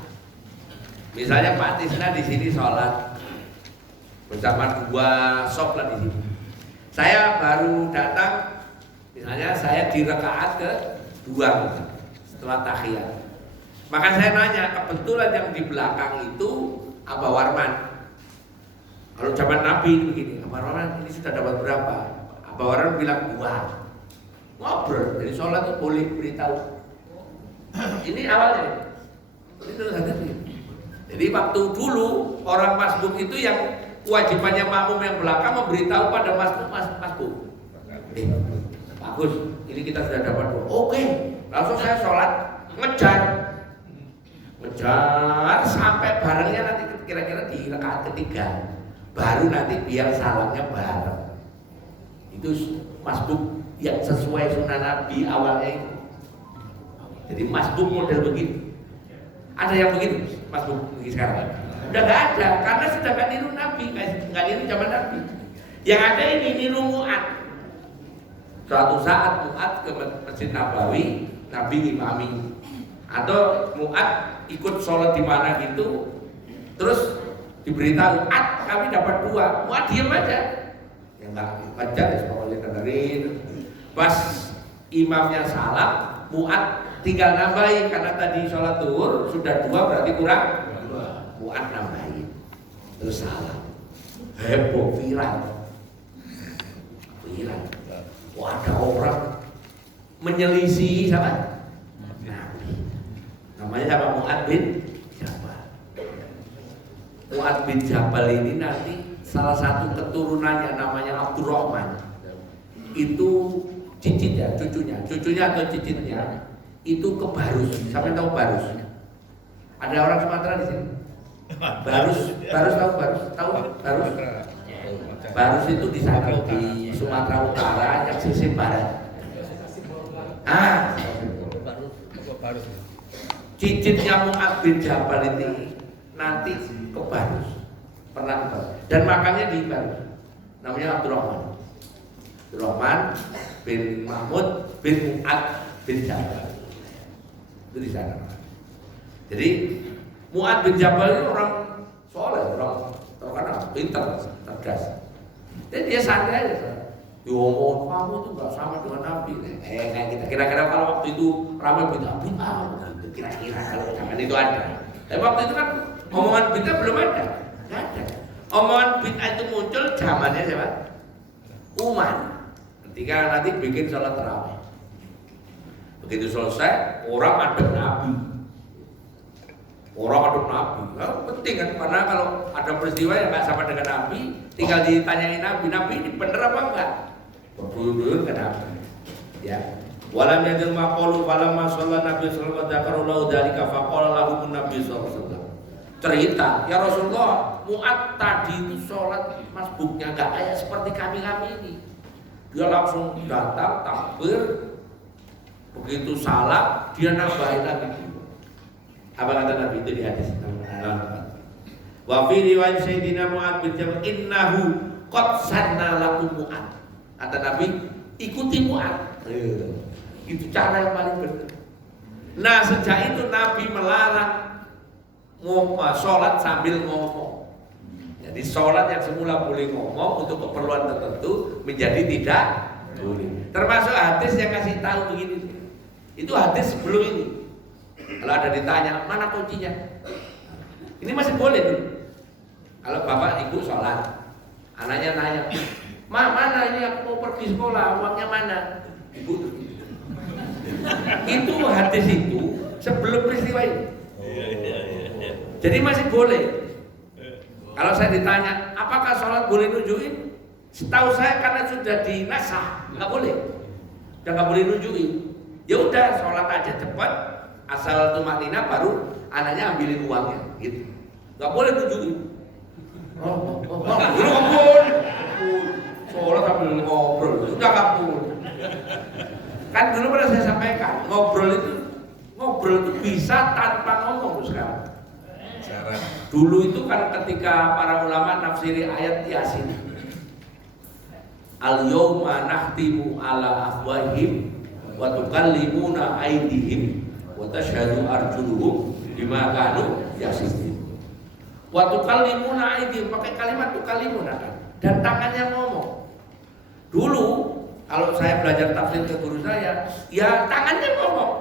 Misalnya Pak Tisna di sini sholat bersama 2 sop lah di sini. Saya baru datang, misalnya saya di rakaat ke-2 setelah tahiyat. Maka saya nanya, kebetulan yang di belakang itu Abah Warman. Kalau zaman Nabi begini, Abah Warman ini sudah dapat berapa? Abah Warman bilang 2. Ngobrol, jadi sholat itu boleh beritahu. Ini awalnya. Ini terus hati. Jadi waktu dulu orang masbuk itu yang kewajibannya makmum yang belakang memberitahu pada masbuk. Bagus, ini kita sudah dapat 2. Oke, langsung saya sholat ngejar sampai barengnya nanti kira-kira di rakaat ketiga. Baru nanti biar salamnya bareng. Itu masbuk yang sesuai sunnah Nabi awalnya itu. Jadi masbuk model begitu. Ada yang begitu masbuk begini sekarang? Udah gak ada, karena sudah gak niru Nabi, gak niru zaman Nabi. Yang ada ini niru Mu'ad. Suatu saat Mu'ad ke Masjid Nabawi, Nabi ngimami. Atau Mu'ad ikut sholat di mana gitu, terus diberitahu, kami dapat 2, Mu'ad diem aja. Ya enggak wajar ya soalnya dengerin. Pas imamnya salah, Mu'ad tinggal nambahin karena tadi sholat zuhur sudah 2 berarti kurang 2. Mu'ad nambahin. Terus salah. Heboh viral. Wah, ada orang menyelisih siapa? Nabi. Namanya siapa? Mu'ad bin Jabal. Mu'ad bin Jabal ini nanti salah satu keturunannya namanya Abdurrahman. Itu cicitnya, cucunya atau cicitnya itu ke Barus. Siapa yang tahu Barus? Ada orang Sumatera di sini. Barus tahu Barus? Tahu Barus? Barus itu di sana di Sumatera Utara yang sisi barat. Barus. Cicitnya Mu'ad bin Jabal ini nanti ke Barus. Pernah ke Barus. Dan makannya di Barus. Namanya Abdurrahman bin Mahmud bin Mu'ad bin Jabal. Itu di sana. Jadi Mu'ad bin Jabal ini orang soleh, orang terkenal, pintar, cerdas. Dan dia santai aja. Diomong, kamu tuh gak sama dengan Nabi. Kayak kita kira-kira kalau waktu itu ramai bid'ah, gitu. Kira-kira kalau zaman itu ada. Tapi waktu itu kan omongan bid'ah belum ada, nggak ada. Omongan bid'ah itu muncul zamannya siapa? Umar. Ketika nanti bikin sholat tarawih. Begitu selesai, orang adep Nabi. Nah, penting kan, karena kalau ada peristiwa yang nggak sama dengan Nabi, tinggal ditanyain Nabi ini bener apa enggak? Berduyun ke Nabi. Ya. Walam yadil maqalu falamma shalla Nabi sallallahu alaihi wasallam dzalika faqala lahu Nabi sallallahu alaihi wasallam. Cerita, ya Rasulullah, Mu'ad tadi itu sholat masbuknya enggak kayak seperti kami ini. Dia langsung datang takbir, begitu salam dia nambahin lagi. Apa kata Nabi itu di hadis? Wa fi riwayat Sayyidina Mu'ad bin Jabal innahu qad sanna lakum Mu'ad. Kata Nabi, ikuti Mu'ad. Itu cara yang paling benar. Nah, sejak itu Nabi melarang sholat sambil ngomong. Jadi sholat yang semula boleh ngomong untuk keperluan tertentu menjadi tidak boleh. Termasuk hadis yang kasih tahu begini. Itu hadis sebelum ini. Kalau ada ditanya, mana kuncinya? Ini masih boleh dulu. Kalau bapak ibu sholat, anaknya nanya, mana ini aku mau pergi sekolah, uangnya mana? Ibu itu hadis itu sebelum peristiwa ini. Jadi masih boleh. Kalau saya ditanya, apakah sholat boleh nunjukin? Setahu saya karena sudah dinasah, nggak boleh. Udah nggak boleh nunjukin. Ya udah sholat aja cepat. Asal tumatina baru anaknya ambilin uangnya, gitu. Gak boleh tunjukin. Dulu ngapun. Sholat sambil ngobrol, sudah ngapun. Kan dulu pernah saya sampaikan, ngobrol itu bisa tanpa ngomong sekarang. Dulu itu kan ketika para ulama nafsiri ayat Yasin. Al-yawma nahtimu ala afwahim wa tukallimuna aydihim wa tashhadu arjuluhum bima kanu yaksibun. Wa tukallimuna aydihim, pakai kalimat tukallimuna kan. Dan tangannya ngomong. Dulu kalau saya belajar tafsir ke guru saya, ya tangannya ngomong.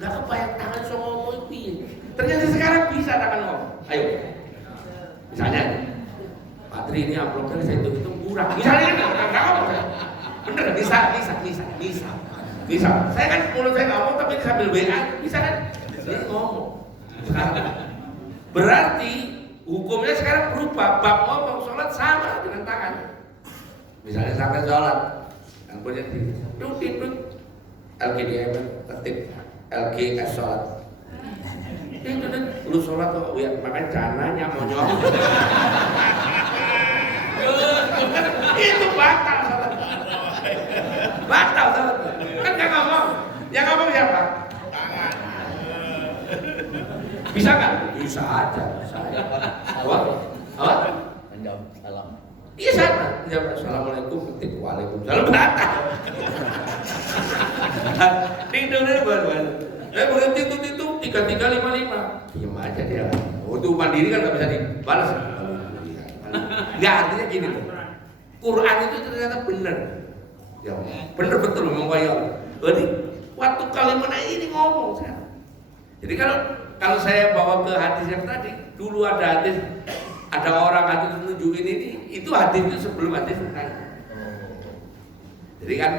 Enggak kebayang tangan so ngomong piye. Ternyata sekarang bisa tangan ngomong. Ayo. Misalnya Pak Tri ini amplopnya saya hitung kurang. Misalnya enggak ngomong. Bener bisa. Saya kan mulut saya ngomong tapi sambil WA bisa kan? Dia ngomong. Sekarang berarti hukumnya sekarang berubah. Bab ngomong sholat sama dengan tangan. Misalnya sampai sholat, yang punya duduk LGDM tertib LGS sholat. Lu sholat kok lihat makanya cananya monyok. Itu batal sholat. Batal sholat. Kan gak ngomong. Yang ngomong siapa? Tangan. Bisa kan? Bisa aja. Apa? Menjawab salam. Iya sama. Menjawab assalamualaikum. Waalaikumsalam. Batal. Ting-ting baru. Berhenti itu 3355. Diam aja dia. Oh itu mandiri kan gak bisa dibalas. Enggak, artinya gini tuh. Quran itu ternyata benar. Ya, benar betul memang kayak. Jadi waktu kalimat ini ngomong sekarang. Jadi kalau saya bawa ke hadis yang tadi, dulu ada hadis, ada orang hadis nunjukin ini, itu hadis itu sebelum hadis tadi. Jadi kan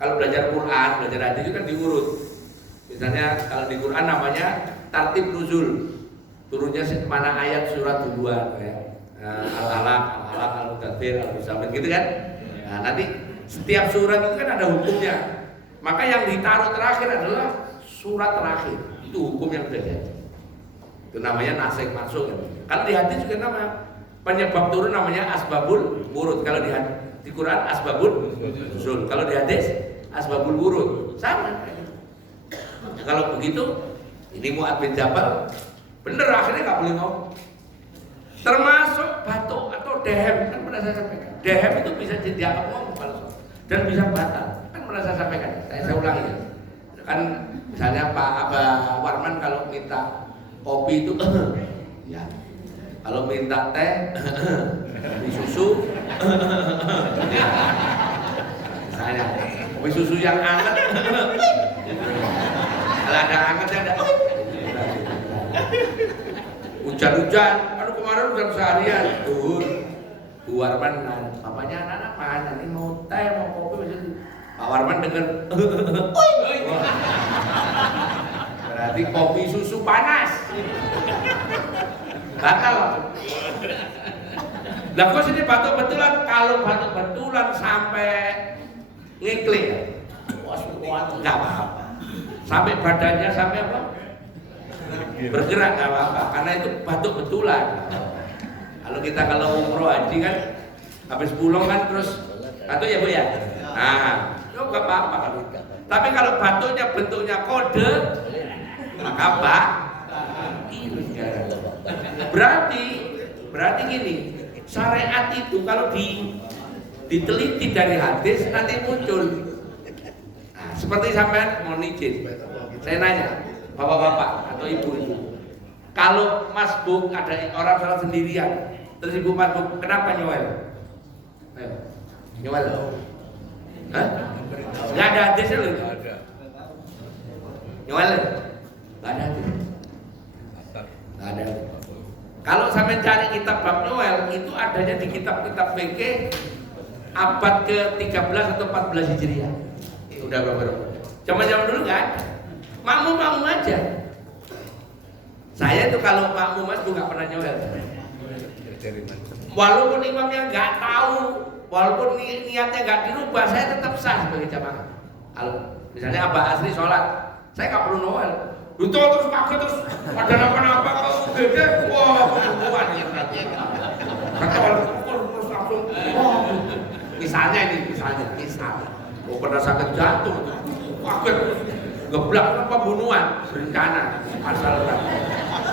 kalau belajar Quran, belajar hadis itu kan diurut. Misalnya kalau di Quran namanya tartib nuzul. Turunnya mana ayat surat duluan ya. Al-Alaq, Al-Mudaththir, Al-Muzammil gitu kan. Nah, nanti setiap surat itu kan ada hukumnya. Maka yang ditaruh terakhir adalah surat terakhir. Itu hukum yang sudah jadi. Itu namanya nasikh mansukh. Kalau di hadis juga nama penyebab turun namanya asbabul wurud. Kalau di Quran asbabul nuzul. Kalau di hadis asbabul wurud. Sama. Nah, kalau begitu ini Mu'adz bin Jabal bener akhirnya nggak boleh ngomong. Termasuk batuk atau dehem kan pernah saya sampaikan. Dehem itu bisa dianggap ngomong kalau dan bisa batal. Kan pernah saya sampaikan. Saya ulangi ya. Kan misalnya Pak Abah Warman kalau minta kopi itu ya. Kalau minta teh kopi susu misalnya kopi susu yang hangat kalau ada hangatnya ada hujan-hujan, aduh kemarin hujan seharian tuh Bu Warman, papanya anak-anak mana nih mau teh mau kopi begitu. Pak Warman denger berarti kopi susu panas batal. Lah kok sini batuk betulan, kalau batuk betulan sampai ngiklik nggak apa-apa, sampai badannya sampai apa bergerak nggak apa-apa, karena itu batuk betulan. Kalau umroh haji kan habis pulang kan terus batuk ya Bu ya, nah itu nggak apa-apa kan. Tapi kalau batuknya bentuknya kode maka berarti gini, syariat itu kalau diteliti dari hadis nanti muncul. Nah, seperti sampean mau izin, saya nanya bapak-bapak atau ibu-ibu, kalau masbuk ada orang salat sendirian, terus ibu masbuk, kenapa nyowel? Nyowel? Hah? Nggak ada hadisnya loh itu. Nyowel? Nggak ada hadis. Nggak ada. Kalau sampai cari kitab bab nyowel, itu adanya di kitab-kitab fikih abad ke-13 atau 14 Hijriah. Udah berapa? Zaman dulu nggak ada. Makmum aja. Saya tuh kalau makmum mas nggak pernah nyowel. Walaupun imamnya nggak tahu, walaupun niatnya nggak dirubah, saya tetap sah sebagai jamaah. Kalau misalnya Abah Asri sholat, saya nggak perlu nyowel. Itu terus kaget terus ada apa-apa kau gede, wah kebutuhan ya berarti. Betul terus langsung. Misalnya, pernah sakit jantung, kaget. Geblak pembunuhan berencana asal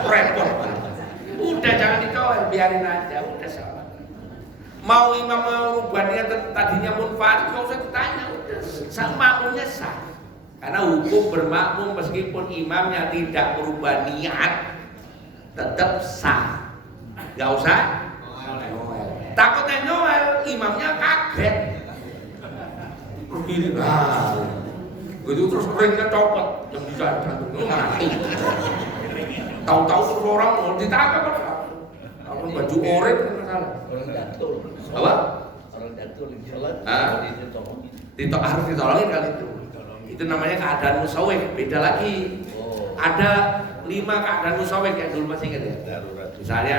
repot. Udah jangan dicowel, biarin aja, udah salah. Mau imam mau rubah niat tadinya munfarid, nggak usah ditanya, udah sang makmumnya sah. Karena hukum bermakmum meskipun imamnya tidak merubah niat tetap sah. Nggak usah nyowel. Takutnya nyowel, imamnya kaget. Begini begitu terus ringnya copot yang bisa jantung mati. Tahu-tahu terus orang mau ditangkap kan? Kalau baju oranye kan salah. Orang jatuh. Apa? Orang jatuh di sholat. Harus ditolongin kali itu. Itu namanya keadaan musawwih, beda lagi. Ada 5 keadaan musawwih yang dulu masih ingat ya. Misalnya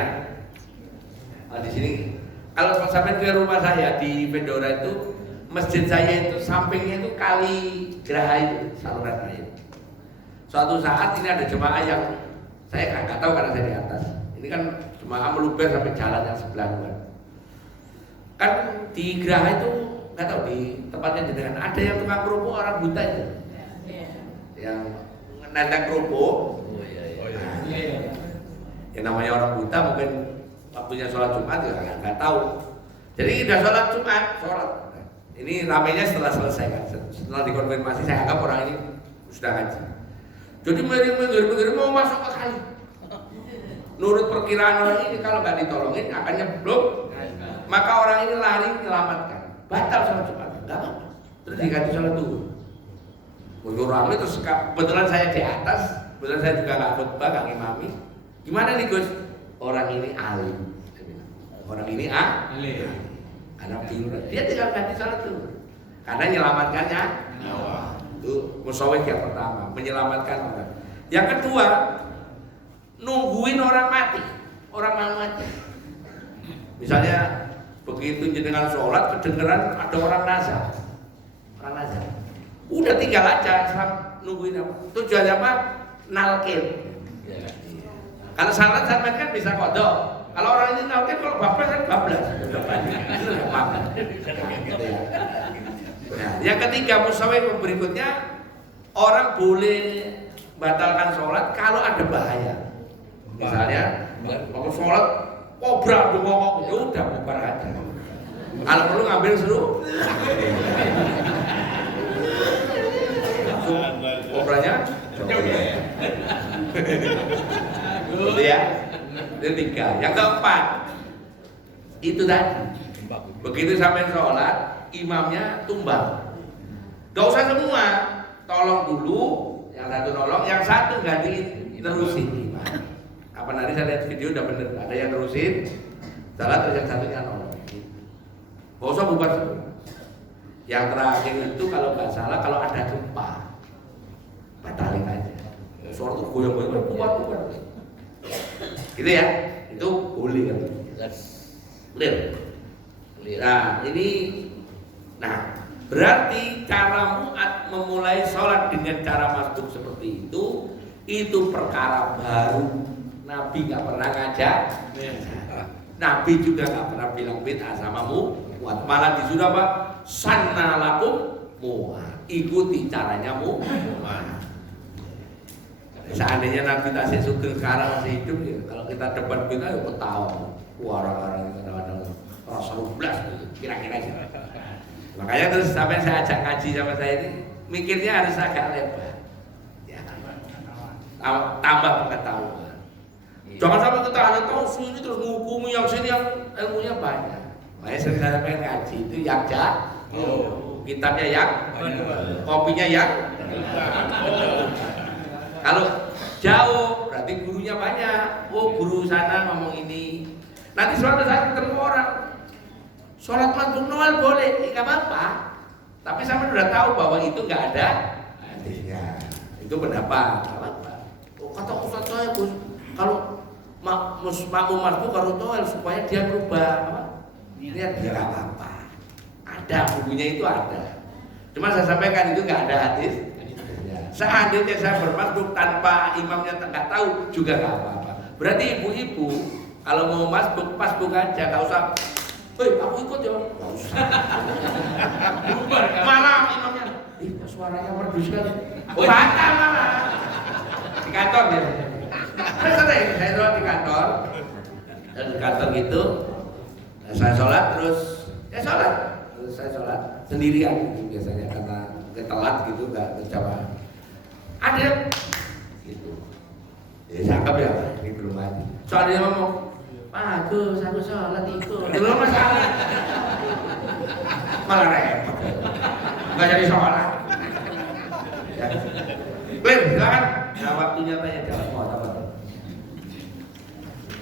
di sini kalau sampai ke rumah saya di Pendora itu, masjid saya itu sampingnya itu kali Geraha itu, saluran air. Suatu saat ini ada jemaah yang saya nggak tahu karena saya di atas. Ini kan jemaah meluber sampai jalan yang sebelah luar. Kan di Geraha itu nggak tahu di tempatnya jenengan ada yang tukang kerupuk orang buta itu, yang nendang kerupuk. Yang namanya orang buta mungkin waktunya sholat Jumat ya nggak tahu. Jadi udah sholat Jumat, sholat. Ini ramainya setelah selesai kan, setelah dikonfirmasi saya anggap orang ini sudah ngaji. Jadi miring mau masuk ke kali. Menurut perkiraan orang ini kalau nggak ditolongin akan nyeblok maka orang ini lari menyelamatkan. Batal sholat Jumat, enggak apa-apa. Terus diganti sholat duhur. Rame terus kebetulan saya di atas, kebetulan saya juga nggak khutbah, nggak ngimami. Gimana nih Gus? Orang ini alim. Orang ini alim. Anak biru. Dia tinggal ganti sholat duhur. Karena menyelamatkannya nyawa. Itu musawwih yang pertama, menyelamatkan orang. Yang kedua, nungguin orang mati, orang mau mati. Misalnya begitu jenengan sholat kedengeran ada orang nazar, udah tinggal aja nungguin apa? Tujuannya apa? Nalkin. Kalau salat sampai kan bisa kodok. Kalau orang ini nalkin, kalau bablas kan bablas. Itu nggak apa-apa. Nah, yang ketiga musawwih berikutnya, orang boleh batalkan sholat kalau ada bahaya. Misalnya mau sholat kobra bengok, ya udah bubar aja. Kalau perlu ngambil seru, kobranya gitu ya. Itu tiga. Yang keempat itu tadi, begitu sampai sholat imamnya tumbang, gak usah semua, tolong dulu yang satu nolong, yang satu gantiin terusin imam. Apa nanti saya lihat video udah bener, ada yang terusin salah, terus yang satunya nolong. Gak usah bubar semua. Yang terakhir itu kalau nggak salah, kalau ada gempa batalin aja. Suara tuh goyang-goyang bubar. Gitu ya, itu boleh kan? Clear. Nah ini, berarti cara Mu'ad memulai sholat dengan cara masbuk seperti itu perkara baru. Nabi nggak pernah ngajak, Nabi juga nggak pernah bilang bid'ah sama Mu'ad. Malah disuruh apa? Sanna lakum Mu'ad, ikuti caranya Mu'ad. Seandainya Nabi Tasik Sugeng sekarang masih hidup ya, kalau kita debat bid'ah ya ketawa. Orang-orang kadang-kadang rasa rublas gitu, kira-kira gitu. Makanya terus sampai saya ajak ngaji sama saya ini, mikirnya harus agak lebar, ya, tambah pengetahuan. Jangan sampai kita hanya tahu sini terus menghukumi yang sini yang ilmunya banyak. Makanya sering saya pengen ngaji itu yang jago, kitabnya yang, kopinya yang. Kalau jauh berarti gurunya banyak. Oh guru sana ngomong ini. Nanti suatu saat ketemu orang sholat masbuk Noel boleh, nggak apa-apa. Tapi sama udah tahu bahwa itu nggak ada hadisnya. Itu pendapat, nggak apa-apa. Oh kata Ustaz saya Gus, kalau makmum masbuk harus Noel supaya dia berubah apa? Lihat dia nggak apa-apa. Ada bukunya itu ada. Cuma saya sampaikan itu nggak ada hadis. Seandainya saya bermasbuk tanpa imamnya nggak tahu juga nggak apa-apa. Berarti ibu-ibu kalau mau masbuk aja, nggak usah. Hei, aku ikut ya. Nggak usah. Marah imamnya. Ih, suaranya merdu sekali. Batal malah. Di kantor ya. Saya sering, saya sholat di kantor. Dan di kantor gitu, saya sholat terus saya sholat sendirian gitu biasanya karena telat gitu nggak terjawab. Ada gitu. Ya cakep ya, ini belum mati. Soalnya ngomong, Pak Gus, aku sholat ikut. Belum masalah. Malah repot. Nggak jadi sholat. Ya. Clear, silakan. Nah, waktunya tanya jawab mau apa?